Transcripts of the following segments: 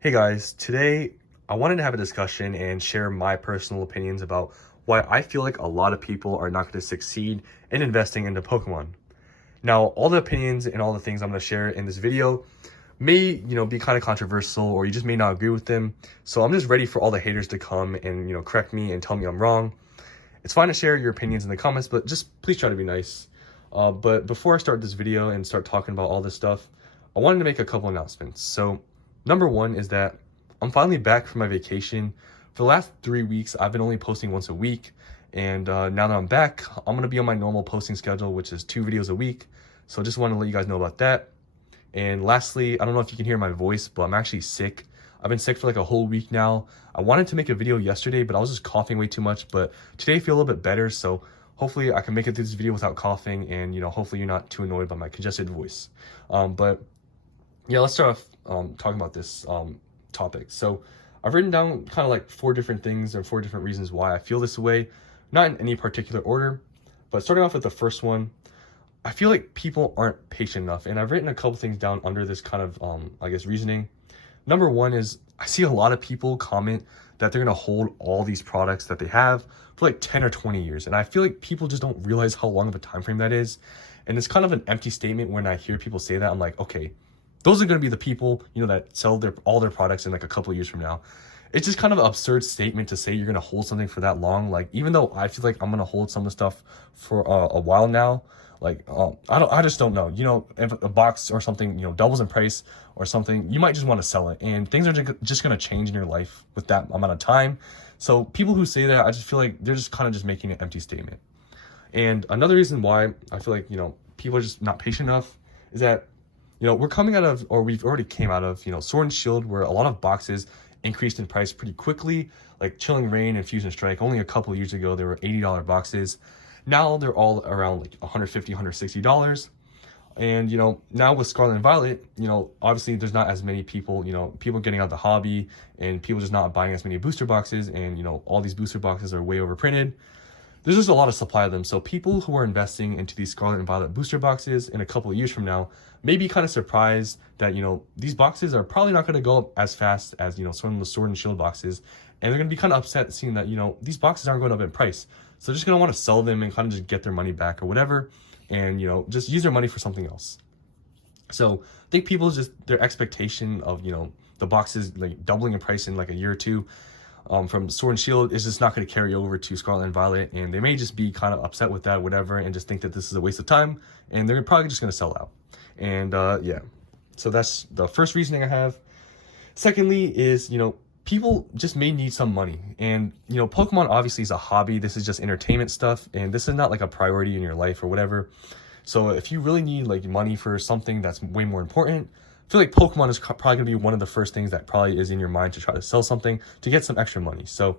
Hey guys, today I wanted to have a discussion and share my personal opinions about why I feel like a lot of people are not going to succeed in investing into Pokemon. Now, all the opinions and all the things I'm going to share in this video may, be kind of controversial, or you just may not agree with them. So I'm just ready for all the haters to come and, correct me and tell me I'm wrong. It's fine to share your opinions in the comments, but just please try to be nice. But before I start this video and start talking about all this stuff, I wanted to make a couple announcements. So number one is that I'm finally back from my vacation. For the last 3 weeks, I've been only posting once a week. And now that I'm back, I'm going to be on my normal posting schedule, which is 2 videos a week. So I just want to let you guys know about that. And lastly, I don't know if you can hear my voice, but I'm actually sick. I've been sick for like a whole week now. I wanted to make a video yesterday, but I was just coughing way too much. But today I feel a little bit better. So hopefully I can make it through this video without coughing. And, hopefully you're not too annoyed by my congested voice. But yeah, let's start off talking about this topic. So I've written down kind of like 4 different things or 4 different reasons why I feel this way, not in any particular order, but starting off with the first one, I feel like people aren't patient enough. And I've written a couple things down under this kind of, reasoning. Number one is I see a lot of people comment that they're going to hold all these products that they have for like 10 or 20 years. And I feel like people just don't realize how long of a time frame that is. And it's kind of an empty statement when I hear people say that. I'm like, okay, those are going to be the people, that sell all their products in like a couple of years from now. It's just kind of an absurd statement to say you're going to hold something for that long. Like, even though I feel like I'm going to hold some of the stuff for a while now, like, I just don't know, if a box or something, doubles in price or something, you might just want to sell it, and things are just going to change in your life with that amount of time. So people who say that, I just feel like they're just kind of just making an empty statement. And another reason why I feel like, people are just not patient enough is that, we're coming out of, or we've already came out of, Sword and Shield, where a lot of boxes increased in price pretty quickly. Like Chilling Reign and Fusion Strike, only a couple of years ago, they were $80 boxes. Now they're all around like $150, $160. And, now with Scarlet and Violet, obviously there's not as many people, people getting out the hobby, and people just not buying as many booster boxes. And, all these booster boxes are way overprinted. There's just a lot of supply of them. So people who are investing into these Scarlet and Violet booster boxes in a couple of years from now may be kind of surprised that, these boxes are probably not going to go up as fast as, some of the Sword and Shield boxes. And they're going to be kind of upset seeing that, these boxes aren't going up in price. So they're just going to want to sell them and kind of just get their money back or whatever. And, just use their money for something else. So I think people just, their expectation of, the boxes like doubling in price in like a year or two, from Sword and Shield is just not going to carry over to Scarlet and Violet, and they may just be kind of upset with that, whatever, and just think that this is a waste of time, and they're probably just going to sell out. And yeah, so that's the first reasoning I have. Secondly is, people just may need some money, and Pokemon obviously is a hobby. This is just entertainment stuff, and this is not like a priority in your life or whatever. So if you really need like money for something that's way more important, I feel like Pokemon is probably going to be one of the first things that probably is in your mind to try to sell something to get some extra money. So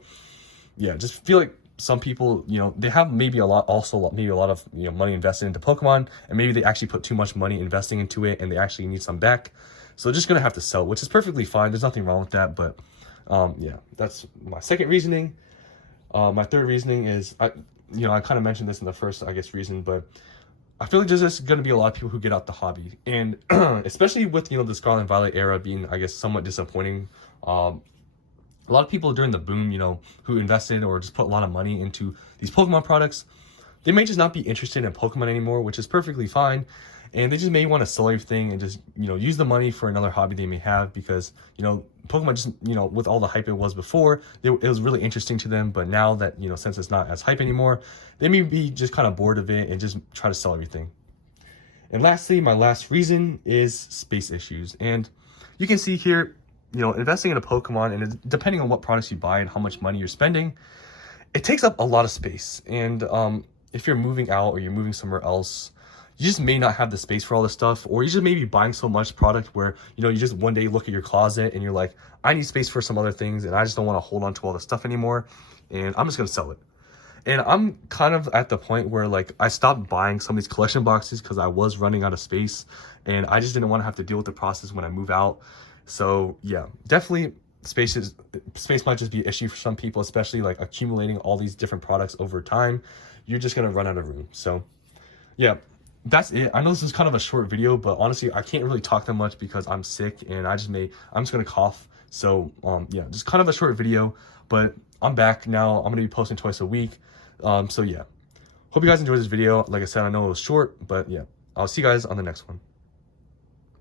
yeah, just feel like some people, they have maybe a lot of, money invested into Pokemon, and maybe they actually put too much money investing into it and they actually need some back. So they're just going to have to sell, which is perfectly fine. There's nothing wrong with that. But yeah, that's my second reasoning. My third reasoning is, I kind of mentioned this in the first, reason, but I feel like there's just going to be a lot of people who get out the hobby, and especially with, the Scarlet and Violet era being, somewhat disappointing. A lot of people during the boom, who invested or just put a lot of money into these Pokemon products, they may just not be interested in Pokemon anymore, which is perfectly fine. And they just may want to sell everything and just, use the money for another hobby they may have, because, Pokemon just, with all the hype it was before, it was really interesting to them. But now that, since it's not as hype anymore, they may be just kind of bored of it and just try to sell everything. And lastly, my last reason is space issues. And you can see here, investing in a Pokemon, and depending on what products you buy and how much money you're spending, it takes up a lot of space. And if you're moving out or you're moving somewhere else, you just may not have the space for all this stuff, or you just may be buying so much product where, you just one day look at your closet and you're like, I need space for some other things, and I just don't want to hold on to all this stuff anymore, and I'm just going to sell it. And I'm kind of at the point where, like, I stopped buying some of these collection boxes because I was running out of space, and I just didn't want to have to deal with the process when I move out. So yeah, definitely space might just be an issue for some people, especially like accumulating all these different products over time. You're just going to run out of room. So yeah, that's it. I know this is kind of a short video, but honestly, I can't really talk that much because I'm sick and I'm just gonna cough. So yeah, just kind of a short video, but I'm back now. I'm gonna be posting twice a week. So yeah, hope you guys enjoyed this video. Like I said, I know it was short, but yeah, I'll see you guys on the next one.